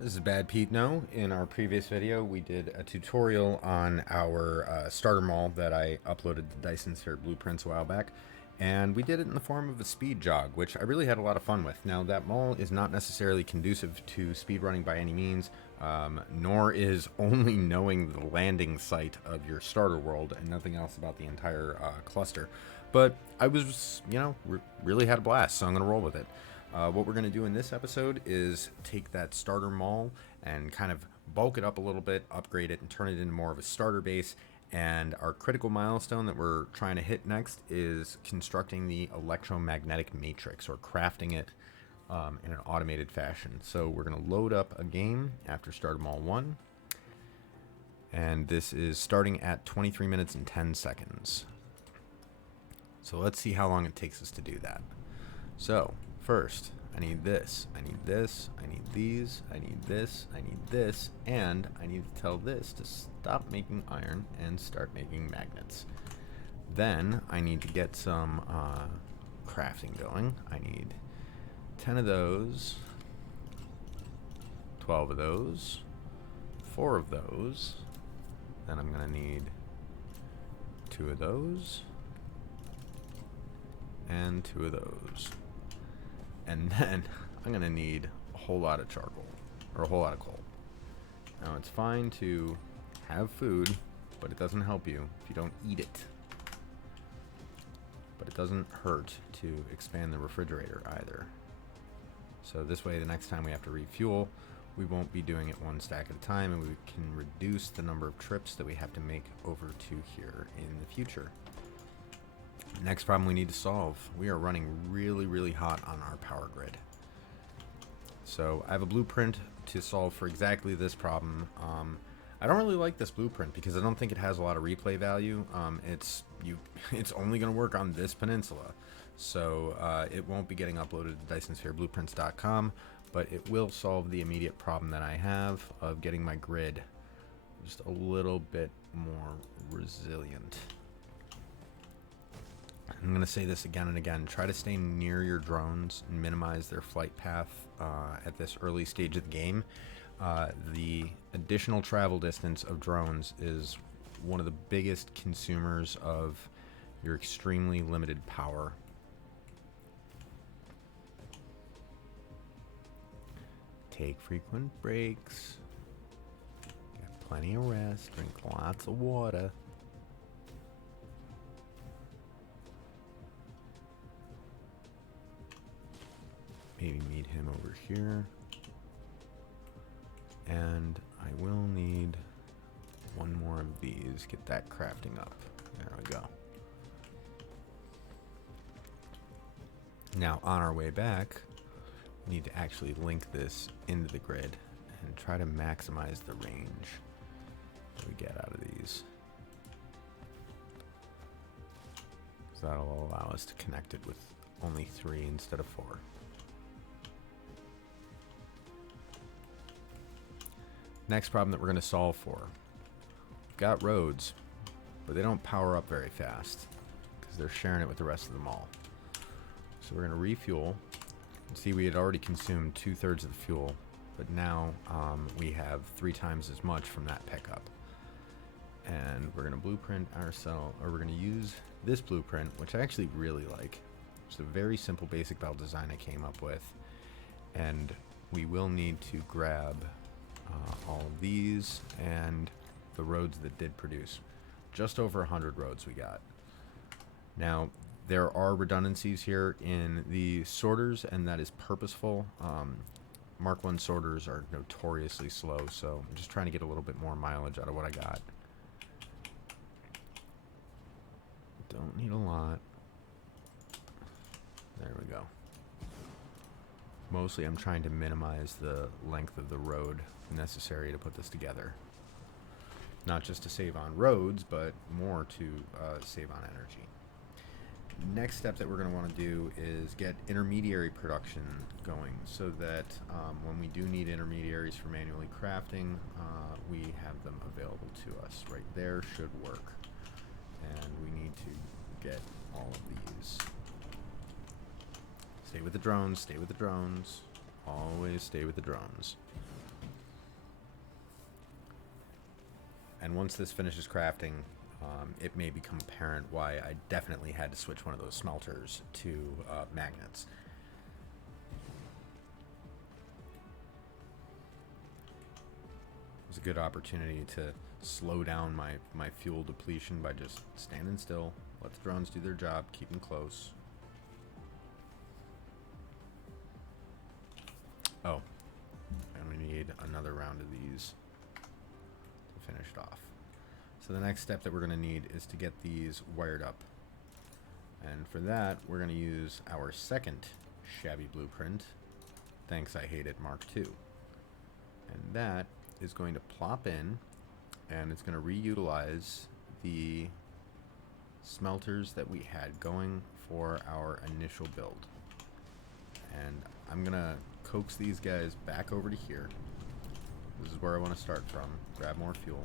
This is Bad Pete No. In our previous video, we did a tutorial on our starter mall that I uploaded to Dyson Sphere Blueprints a while back. And we did it in the form of a speed jog, which I really had a lot of fun with. Now, that mall is not necessarily conducive to speedrunning by any means, nor is only knowing the landing site of your starter world and nothing else about the entire cluster. But I was, really had a blast, so I'm going to roll with it. What we're going to do in this episode is take that starter mall and kind of bulk it up a little bit, upgrade it, and turn it into more of a starter base. And our critical milestone that we're trying to hit next is constructing the electromagnetic matrix, or crafting it in an automated fashion. So we're going to load up a game after starter mall 1. And this is starting at 23 minutes and 10 seconds. So let's see how long it takes us to do that. So first, I need this, I need this, I need these, I need this, I need this, and I need to tell this to stop making iron and start making magnets. Then I need to get some crafting going. I need 10 of those, 12 of those, 4 of those, then I'm going to need 2 of those, and 2 of those. And then I'm going to need a whole lot of charcoal, or a whole lot of coal. Now, it's fine to have food, but it doesn't help you if you don't eat it. But it doesn't hurt to expand the refrigerator either. So this way, the next time we have to refuel, we won't be doing it one stack at a time, and we can reduce the number of trips that we have to make over to here in the future. Next problem we need to solve. We are running really hot on our power grid. So I have a blueprint to solve for exactly this problem. I don't really like this blueprint because I don't think it has a lot of replay value. It's only going to work on this peninsula. So it won't be getting uploaded to DysonSphereBlueprints.com, but it will solve the immediate problem that I have of getting my grid just a little bit more resilient. I'm going to say this again and again. Try to stay near your drones and minimize their flight path at this early stage of the game. The additional travel distance of drones is one of the biggest consumers of your extremely limited power. Take frequent breaks. Get plenty of rest. Drink lots of water. Maybe meet him over here. And I will need one more of these. Get that crafting up. There we go. Now, on our way back, we need to actually link this into the grid and try to maximize the range that we get out of these. So that'll allow us to connect it with only 3 instead of 4. Next problem that we're going to solve for. We've got roads, but they don't power up very fast because they're sharing it with the rest of the mall. So we're going to refuel. See, we had already consumed 2/3 of the fuel, but now we have 3 times as much from that pickup. And we're going to blueprint ourselves, or we're going to use this blueprint, which I actually really like. It's a very simple basic belt design I came up with. And we will need to grab all of these and the roads that did produce. Just over 100 roads we got. Now, there are redundancies here in the sorters, and that is purposeful. Mark 1 sorters are notoriously slow, so I'm just trying to get a little bit more mileage out of what I got. Don't need a lot. There we go. Mostly I'm trying to minimize the length of the road necessary to put this together. Not just to save on roads, but more to save on energy. Next step that we're going to want to do is get intermediary production going so that when we do need intermediaries for manually crafting, we have them available to us. Right there should work. And we need to get all of these. Stay with the drones, stay with the drones. Always stay with the drones. And once this finishes crafting, it may become apparent why I definitely had to switch one of those smelters to magnets. It was a good opportunity to slow down my fuel depletion by just standing still, let the drones do their job, keep them close. Oh, and we need another round of these to finish it off. So the next step that we're going to need is to get these wired up. And for that, we're going to use our second shabby blueprint, Thanks I Hate It Mark II. And that is going to plop in, and it's going to reutilize the smelters that we had going for our initial build. And I'm going to coax these guys back over to here. This is where I want to start from. Grab more fuel.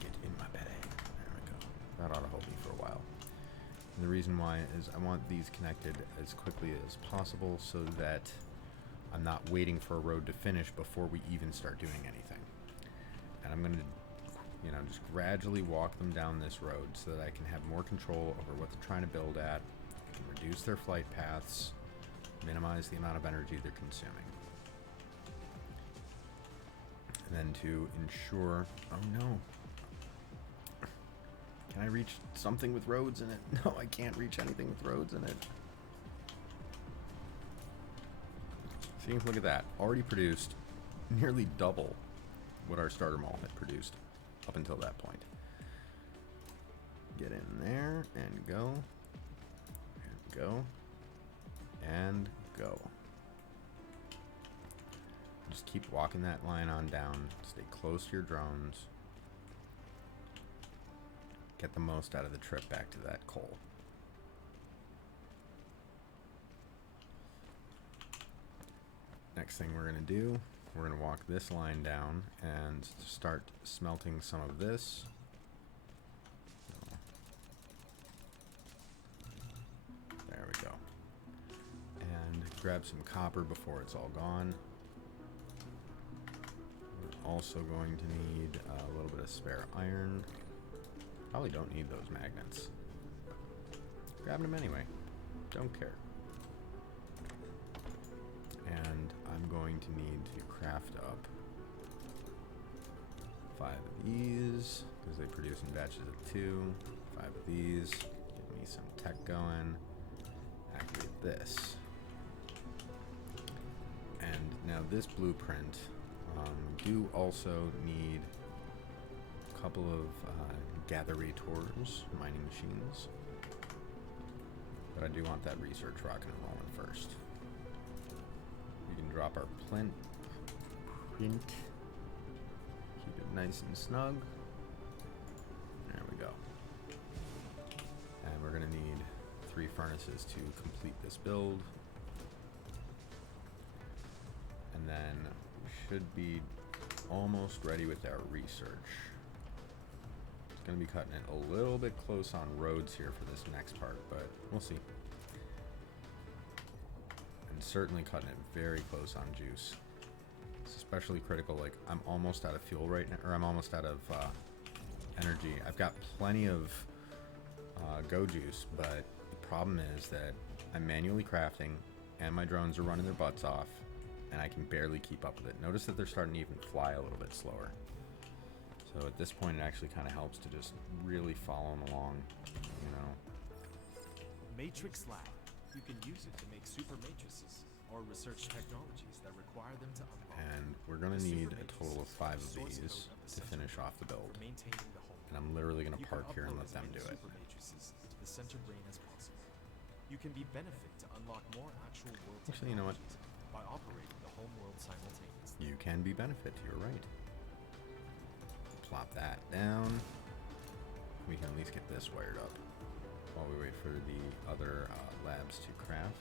Get in my belly. There we go. That ought to hold me for a while. And the reason why is I want these connected as quickly as possible so that I'm not waiting for a road to finish before we even start doing anything. And I'm going to, you know, just gradually walk them down this road so that I can have more control over what they're trying to build at. I can reduce their flight paths, minimize the amount of energy they're consuming. And then to ensure, oh no, can I reach something with roads in it? No, I can't reach anything with roads in it. See, look at that. Already produced nearly double what our starter mall had produced up until that point. Get in there and go. And go. And go. Just keep walking that line on down. Stay close to your drones. Get the most out of the trip back to that coal. Next thing we're going to do, we're going to walk this line down and start smelting some of this. There we go. And grab some copper before it's all gone. We're also going to need a little bit of spare iron. Probably don't need those magnets. Grabbing them anyway. Don't care. And I'm going to need to craft up 5 of these because they produce in batches of 2. 5 of these. Get me some tech going. Activate this. And now this blueprint, do also need a couple of gatherators, mining machines. But I do want that research rocking and rolling first. We can drop our print. Keep it nice and snug. There we go. And we're going to need 3 furnaces to complete this build. And then we should be almost ready with our research. It's going to be cutting it a little bit close on roads here for this next part, but we'll see. And certainly cutting it very close on juice. It's especially critical, like I'm almost out of fuel right now, or I'm almost out of energy. I've got plenty of go juice, but the problem is that I'm manually crafting and my drones are running their butts off and I can barely keep up with it. Notice that they're starting to even fly a little bit slower. So at this point it actually kind of helps to just really follow them along, you know. Matrix Lab. You can use it to make super matrices or research technologies that require them to unlock. And we're going to need a total of 5 of these to finish off the build. And I'm literally going to park here and let them do it. The center brain as possible. You can be benefit to unlock more actual world Actually, you know what? By operating the home world simultaneously. You can be benefit, you're right. Plop that down. We can at least get this wired up while we wait for the other labs to craft.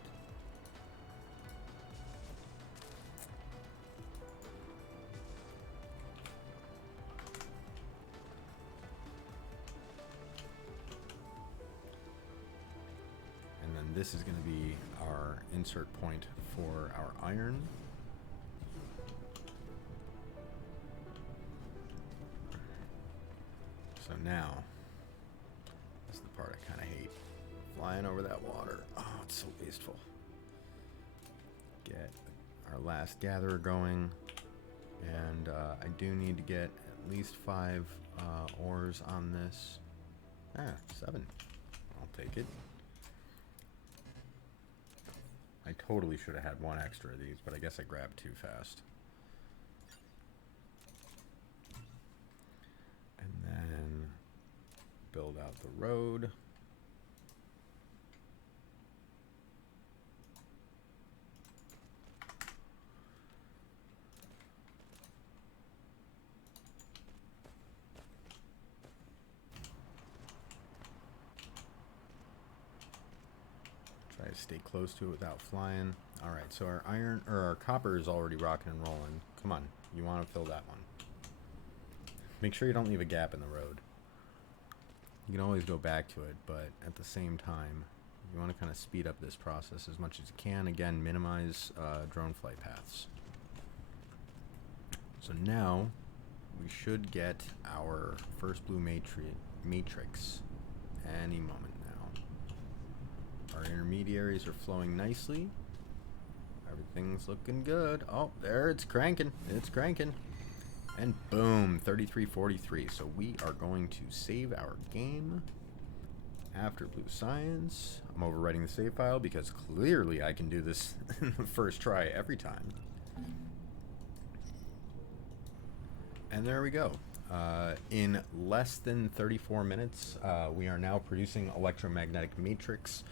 And then this is going to be our insert point for our iron. So now, this is the part I kind of hate. Flying over that water. Oh, it's so wasteful. Get our last gatherer going. And I do need to get at least 5 ores on this. 7. I'll take it. I totally should have had 1 extra of these, but I guess I grabbed too fast. And then build out the road. Try to stay close to it without flying. Alright, so our iron or our copper is already rocking and rolling. Come on, you want to fill that one. Make sure you don't leave a gap in the road. You can always go back to it, but at the same time, you want to kind of speed up this process as much as you can. Again, minimize drone flight paths. So now, we should get our first blue matrix any moment now. Our intermediaries are flowing nicely. Everything's looking good. Oh, there, it's cranking. It's cranking. And boom, 3343. So we are going to save our game after blue science. I'm overwriting the save file because clearly I can do this in the first try every time. And there we go. In less than 34 minutes, we are now producing Electromagnetic Matrix.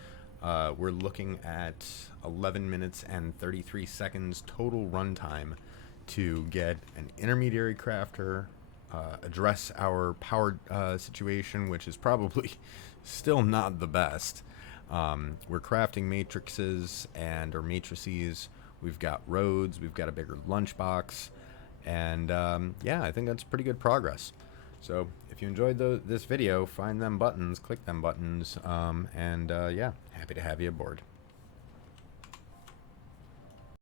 We're looking at 11 minutes and 33 seconds total runtime to get an intermediary crafter, address our power situation, which is probably still not the best. We're crafting matrices or matrices. We've got roads. We've got a bigger lunchbox. And yeah, I think that's pretty good progress. So if you enjoyed this video, find them buttons, click them buttons, and yeah, happy to have you aboard.